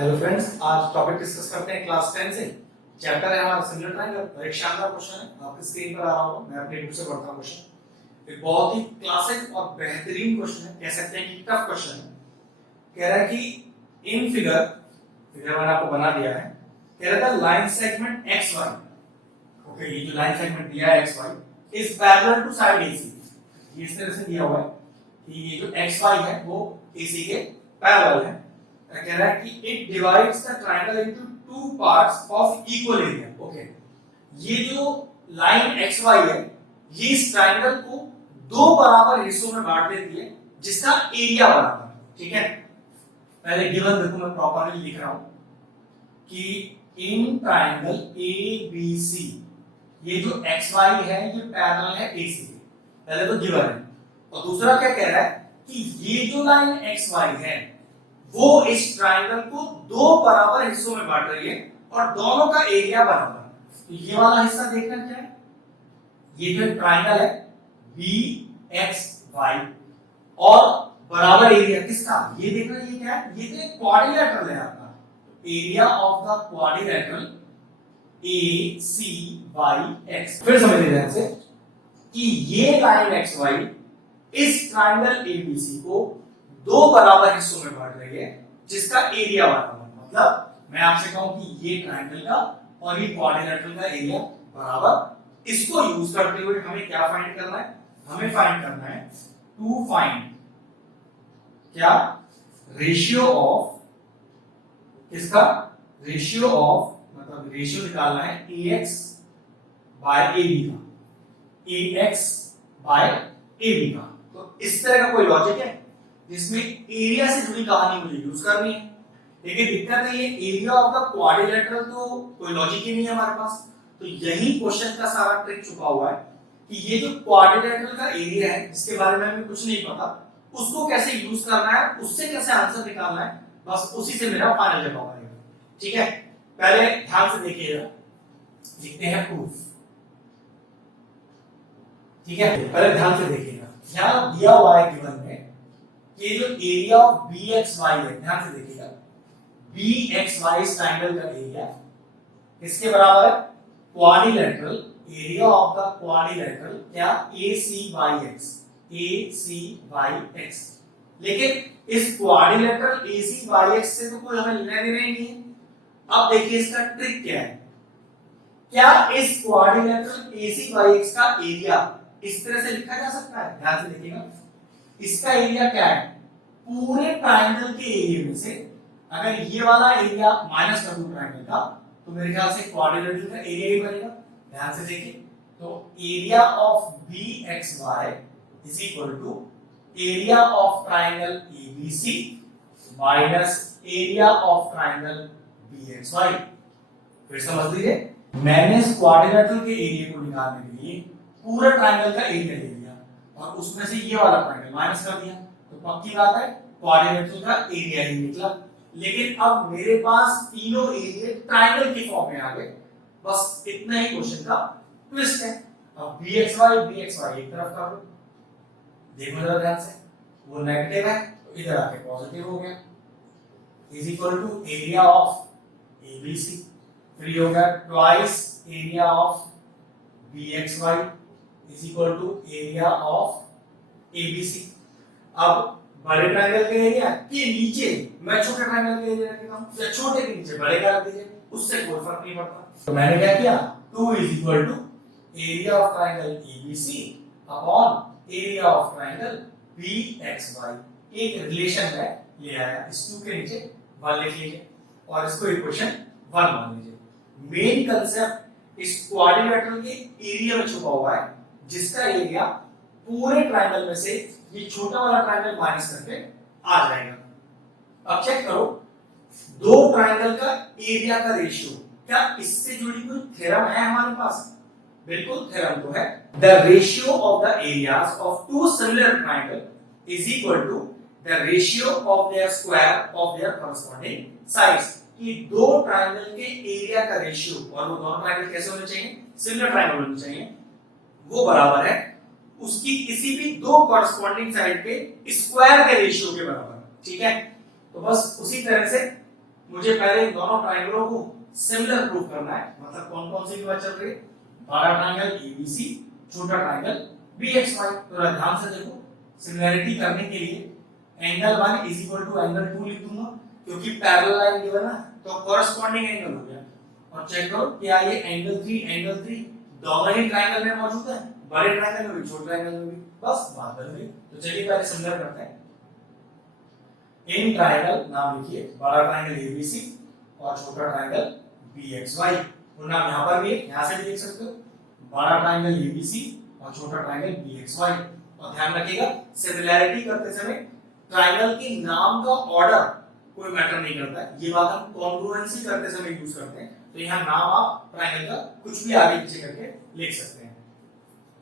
Hello friends, आज topic discuss करते हैं क्लास 10 से। चैप्टर है हमारा सिमिलर ट्रायंगल। एक शानदार क्वेश्चन है, आपकी स्क्रीन पर आ रहा होगा। मैं अपने बुक से पढ़ता हूं क्वेश्चन। एक बहुत ही क्लासिक और बेहतरीन क्वेश्चन है, कह सकते हैं कि टफ क्वेश्चन है। कह रहा है कि इन फिगर मैंने आपको बना दिया है। कह रहा था line segment X Y, okay, ये जो लाइन सेगमेंट दिया है X Y is parallel to side AC. ये इस तरह से दिया हुआ है कि ये जो एक्स वाई है वो एसी के पैरेलल है। कह रहा है कि it divides the triangle into two parts of equal area. Okay, ये जो लाइन एक्स वाई है ये इस ट्रायंगल को दो बराबर हिस्सों में बांट देती है जिसका एरिया बराबर है। ठीक है, पहले गिवन देखो, मैं प्रॉपर्ली लिख रहा हूं कि in triangle A B C ये जो एक्स वाई है ये पैरेलल है एसी के। पहले तो गिवन है, और दूसरा क्या कह रहा है कि ये जो लाइन एक्स वाई है वो इस ट्रायंगल को दो बराबर हिस्सों में बांट रही है और दोनों का एरिया बराबर है। तो ये वाला हिस्सा देखना क्या है, ये जो ट्रायंगल है बी एक्स वाई और बराबर एरिया किसका, ये देखना। ये क्या है, ये तो क्वाड्रिलेटरल है आपका। Area of the quadrilateral A C Y X. फिर समझिए ध्यान से कि ये लाइन एक्स वाई इस ट्रायंगल एबीसी को दो बराबर हिस्सों में बांट रही है जिसका एरिया बराबर है। मतलब मैं आपसे कहूं कि ये ट्रायंगल का और ये क्वाड्रिलेटरल का एरिया बराबर। इसको यूज करते हुए हमें क्या फाइंड करना है, हमें फाइंड करना है टू फाइंड क्या, रेशियो ऑफ, किसका, रेशियो ऑफ, मतलब रेशियो निकालना है ax बाय ab का, ax बाय ab का। तो इस तरह का कोई लॉजिक है जिसमें एरिया से जुड़ी कहानी मुझे यूज करनी है। लेकिन दिक्कत है ये एरिया ऑफ द क्वाड्रिलेटरल तो कोई लॉजिक ही नहीं है हमारे पास। तो यही क्वेश्चन का सारा ट्रिक छुपा हुआ है कि ये जो क्वाड्रिलेटरल का एरिया है जिसके बारे में हमें कुछ नहीं पता, उसको कैसे यूज करना है, उससे कैसे आंसर निकालना है, बस उसी से मेरा फाइनल जवाब आएगा। ठीक है, पहले ध्यान से देखिएगा, लिखते हैं प्रूफ। ठीक है, पहले ध्यान से देखिएगा, यहां दिया हुआ है गिवन में ये जो area of B X Y है, ध्यान से देखिएगा, बी एक्स वाई इस ट्रायंगल का एरिया किसके बराबर है, quadrilateral area of the quadrilateral क्या, A C Y X, A C Y X. लेकिन इस quadrilateral A C Y X से तो कोई हमें लेना देना ही नहीं है। अब देखिए इसका ट्रिक क्या है, क्या इस quadrilateral A C Y X का एरिया इस तरह से लिखा जा सकता है, ध्यान से देखिएगा। इसका एरिया क्या है, पूरे ट्रायंगल के एरिया में से अगर ये वाला एरिया माइनस कर दूं ट्रायंगल का तो मेरे ख्याल से क्वाड्रिलेटरल का एरिया ही बनेगा। ध्यान से देखिए, तो area of B X Y is equal to area of triangle ABC minus area of triangle B X Y. फिर समझ लीजिए, मैंने इस क्वाड्रिलेटरल के एरिया को निकालने के लिए पूरे ट्रायंगल का एरिया ले लिया और उसमें से ये वाला ट्रायंगल माइनस कर दिया, तो पक्की बात है क्वाड्रिलेटरल का एरिया ही निकला। लेकिन अब मेरे पास तीनों एरिया ट्रायंगल की फॉर्म में आ गए, बस इतना ही क्वेश्चन का ट्विस्ट है। अब bxy एक तरफ कर दो, देखो जरा ध्यान से, वो नेगेटिव है तो इधर आके पॉजिटिव हो गया, is equal to area of ABC. फिर ये होगा twice area of bxy is equal to area of ABC. अब बड़े ट्रायंगल के एरिया के नीचे मैं छोटे ट्रायंगल के एरिया रखता हूं, या छोटे के नीचे बड़े कर दीजिए, उससे कोई फर्क नहीं पड़ता। तो मैंने क्या किया, 2 is equal to area of triangle ABC upon area of triangle BXY. एक रिलेशन है ले आया, इस 2 के नीचे 1 लिख लीजिए और इसको इक्वेशन 1 मान लीजिए। मेन कांसेप्ट इस क्वाड्रिलेटरल के एरिया में छुपा हुआ है जिसका एरिया पूरे ट्रायंगल में से ये छोटा वाला ट्रायंगल माइनस करके आ जाएगा। अब चेक करो, दो ट्रायंगल का एरिया का रेशियो, क्या इससे जुड़ी कोई थ्योरम है हमारे पास? बिल्कुल थ्योरम तो है। The ratio of the areas of two similar triangle is equal to the ratio of their square of their corresponding sides. कि दो ट्रायंगल के एरिया का रेशियो, और वो दोनों ट्रायंगल कैसे होने चाहिए, सिमिलर ट्रायंगल होने चाहिए, वो बराबर है उसकी किसी भी दो कॉरस्पॉन्डिंग साइड के स्क्वायर के रेशियो के बराबर। ठीक है, तो बस उसी तरह से मुझे पहले इन दोनों ट्रायंगलों को सिमिलर प्रूव करना है। मतलब कौन कौन सी की बात चल रही है? बड़ा ट्रायंगल एबीसी, छोटा ट्रायंगल बीएक्सवाई। तो ध्यान से देखो, सिमिलरिटी करने के लिए angle 1 is equal to angle 2 लिख दूंगा, क्योंकि पैरेलल लाइन गिवन है तो कॉरेस्पॉन्डिंग एंगल हो गया। और चेक करो क्या ये एंगल 3 दोनों ही ट्रायंगल में मौजूद है, बड़े ट्रायंगल में भी छोटे ट्रायंगल में भी। बस बात बन गई। तो चलिए पहले सिमिलर करते हैं। इन ट्रायंगल नाम लिखिए, बड़ा ट्रायंगल एबीसी और छोटा ट्रायंगल बीएक्सवाई। और नाम यहां पर भी है, यहां से भी देख सकते हो, बड़ा ट्रायंगल एबीसी और छोटा ट्रायंगल बीएक्सवाई। और ध्यान रखिएगा, सिमिलैरिटी करते समय ट्रायंगल के नाम का ऑर्डर कोई मैटर नहीं करता है। ये बात हम कॉन्ग्रुएंसी करते समय यूज करते हैं। तो यहाँ नाम आप ट्रायंगल का कुछ भी आगे पीछे करके लिख सकते हैं।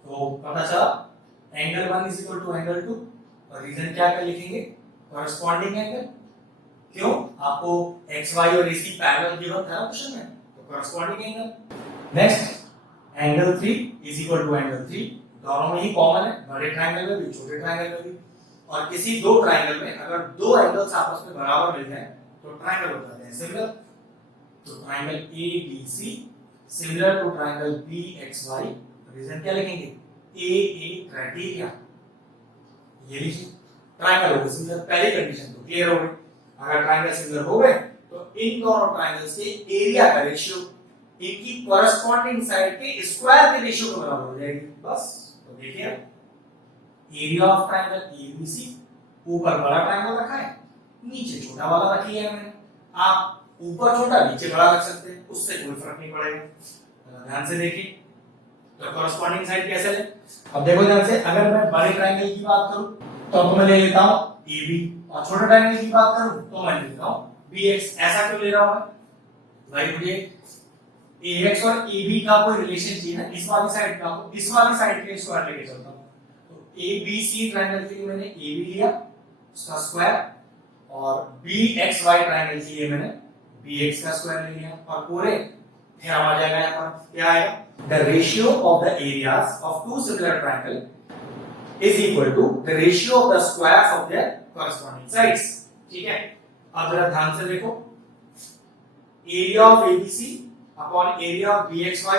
तो पता चला angle 1 is equal to angle 2। और रीजन क्या कर लिखेंगे? Corresponding angle. क्यों? आपको एक्स वाई और एसी पैरेलल गिवन था क्वेश्चन में, तो corresponding angle. Next angle 3 is equal to angle 3। दोनों में ही कॉमन है, बड़े ट्रायंगल में भी छोटे ट्रायंगल में भी। और किसी दो ट्रायंगल में अगर दो एंगल्स आपस में बराबर मिल जाए तो ट्रायंगल हो जाते हैं सिमिलर। तो triangle ABC similar to triangle BXY. Reason क्या लिखेंगे? A criteria. ये लिखिए, ट्रायंगल हो गए सिमिलर। पहली कंडीशन तो क्लियर हो गई। अगर ट्रायंगल सिमिलर हो गए तो इन दोनों ट्रायंगल्स के एरिया का रेशियो इनकी कॉरेस्पॉन्डिंग साइड के स्क्वायर के रेशियो के बराबर हो जाएगी। बस तो देखिए, एरिया ऑफ ट्रायंगल एबीसी, ऊपर बड़ा ट्रायंगल रखा है, नीचे छोटा वाला रख लिया है मैंने। आप ऊपर छोटा नीचे बड़ा रख सकते हैं, उससे कोई फर्क नहीं पड़ेगा। ध्यान से देखिए, तो कॉरेस्पॉन्डिंग साइड कैसे ले? अब देखो ध्यान से, अगर मैं बड़े ट्रायंगल की बात करूं तो मैं ले लेता हूं AB, और छोटे ट्रायंगल की बात करूं तो मैं लेता हूं BX। ऐसा क्यों ले रहा हूं भाई? मुझे AX और AB का कोई रिलेशन चाहिए ना, इस वाली साइड का, इस वाली साइड के स्क्वायर लेके चलता हूं। तो ABC ट्रायंगल के लिए मैंने AB लिया, उसका स्क्वायर, और BXY ट्रायंगल के लिए मैंने BX का स्क्वायर ले लिया। और पूरे थ्योरम आ जाएगा यहां पर। क्या आएगा? The ratio of the areas of two similar triangle is equal to the ratio of the squares of their corresponding sides। ठीक है, अब जरा ध्यान से देखो, area of ABC upon area of BXY।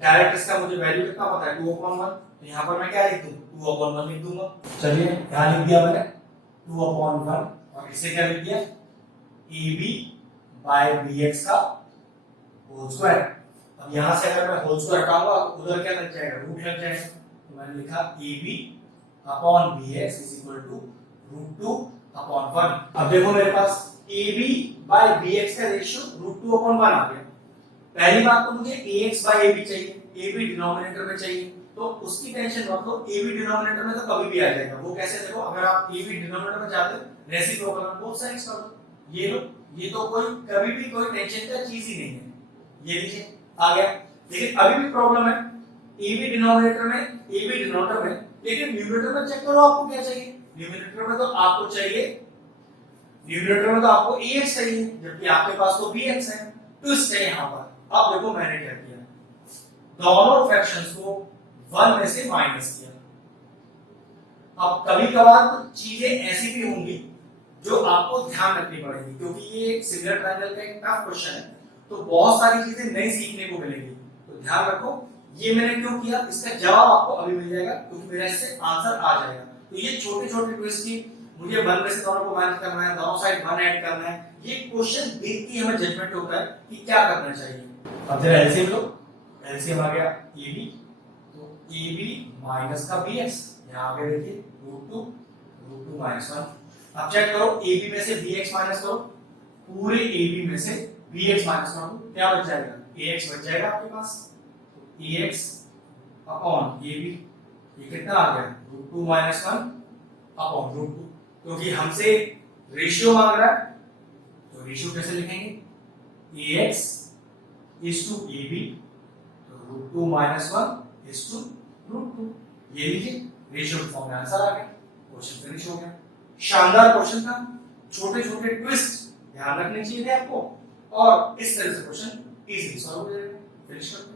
Direct इसका मुझे वैल्यू कितना पता है? 2/1। तो यहां पर मैं क्या लिख दूं? 2/1 लिख दूंगा। चलिए यहां लिख दिया मैंने 2/1, और इसे क्या लिख दिया? AB बाय BX का होल स्क्वायर। अब यहां से अगर मैं होल स्क्वायर हटाऊंगा तो उधर क्या लग जाएगा? रूट लग जाएगा। तो मैंने लिखा AB upon BX is equal to √2/1। अब देखो मेरे पास AB बाय BX का रेशियो √2/1 आ गया। पहली बात तो मुझे AX बाय AB चाहिए, AB डिनोमिनेटर में चाहिए, तो उसकी टेंशन मत लो, AB डिनोमिनेटर में तो कभी भी आ जाएगा। वो कैसे? देखो, अगर आप AB डिनोमिनेटर में चाहते हो रेसिप्रोकल में बोथ साइड्स कर दो। ये लो, ये तो कोई कभी भी कोई टेंशन का चीज ही नहीं है। ये लीजिए आ गया। लेकिन अभी भी प्रॉब्लम है, AB डिनोमिनेटर में, लेकिन न्यूमरेटर में चेक करो आपको क्या चाहिए। न्यूमरेटर में तो आपको AX चाहिए, जबकि आपके पास तो BX है। ट्विस्ट है यहां पर। अब देखो मैंने क्या किया, दोनों फ्रैक्शंस को 1 में से माइनस किया। अब कभी कभार कुछ चीजें ऐसी भी होंगी जो आपको ध्यान रखनी पड़ेगी, क्योंकि ये एक सिमिलर ट्रायंगल का एक टफ क्वेश्चन है, तो बहुत सारी चीजें नई सीखने को मिलेगी। तो ध्यान रखो, ये मैंने क्यों किया, इसका जवाब आपको अभी मिल जाएगा, क्योंकि मेरा इससे आंसर आ जाएगा। तो ये छोटे छोटे ट्विस्ट की, मुझे 1 में से दोनों को माइनस करना है, दोनों साइड 1 ऐड करना है, ये क्वेश्चन देख के हमें जजमेंट होता है कि क्या करना चाहिए। अब जरा एलसीएम लो, एलसीएम आ गया AB, तो AB माइनस का BX, यहां आगे देखिए √2 माइनस 1। अब चेक करो, AB में से BX माइनस करो, पूरे AB में से BX माइनस करो, क्या बच जाएगा? AX बच जाएगा आपके पास। तो AX अपॉन AB, ये कितना आ गया? √2 माइनस 1 अपॉन √2, क्योंकि हमसे रेशियो मांग रहा है, तो रेशियो कैसे लिखेंगे? AX इज टू AB, तो √2 माइनस 1 इज टू √2। ये लीजिए, रेशियो फॉर्म में आंसर आ गया, क्वेश्चन फिनिश हो गया। शानदार क्वेश्चन था, छोटे छोटे ट्विस्ट ध्यान रखने चाहिए थे आपको, और इस तरह से क्वेश्चन इजीली सॉल्व हो जाएगा। फिनिश करते हैं।